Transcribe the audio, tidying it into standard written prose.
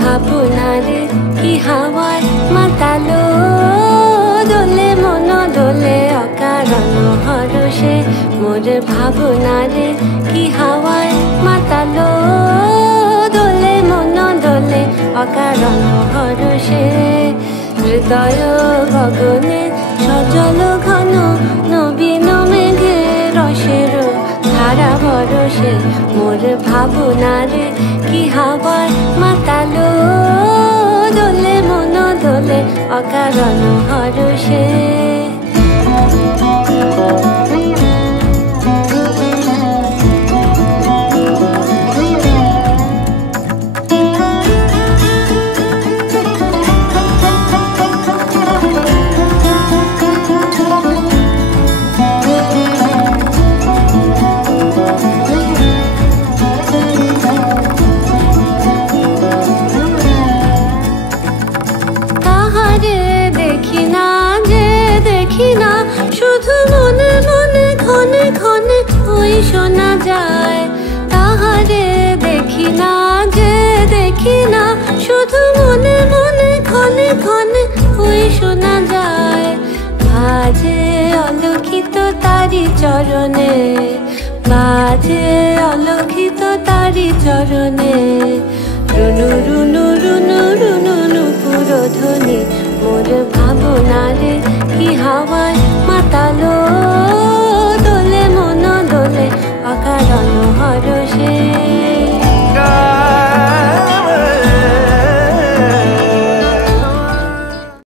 ভাবনারে কি হাওয়ায় মাতালো দোলে মন দোলে অকারণ হরষে মোর ভাবনারে কি হাওয়ায় মাতালো দোলে মন দোলে অকারণ হরষে হৃদয় গগনে সজল ঘন নবীন মেঘে রসের ধারা বরষে মোর ভাবনারে কি হাওয়ায় মাতালো দোলে মন দোলে অকারণ হরষে শুধু মনে মনে ক্ষণে ক্ষণে ওই শোনা যায় তাহারে দেখি না যে দেখি না শুধু মনে মনে ক্ষণে ক্ষণে ওই শোনা যায় বাজে অলক্ষিত তারি চরণে বাজে অলক্ষিত তারি চরণে রুনু রুনু রুনু রুনু নুপুর ধ্বনি মোর ভাবনারে কি হাওয়ায় মাতালো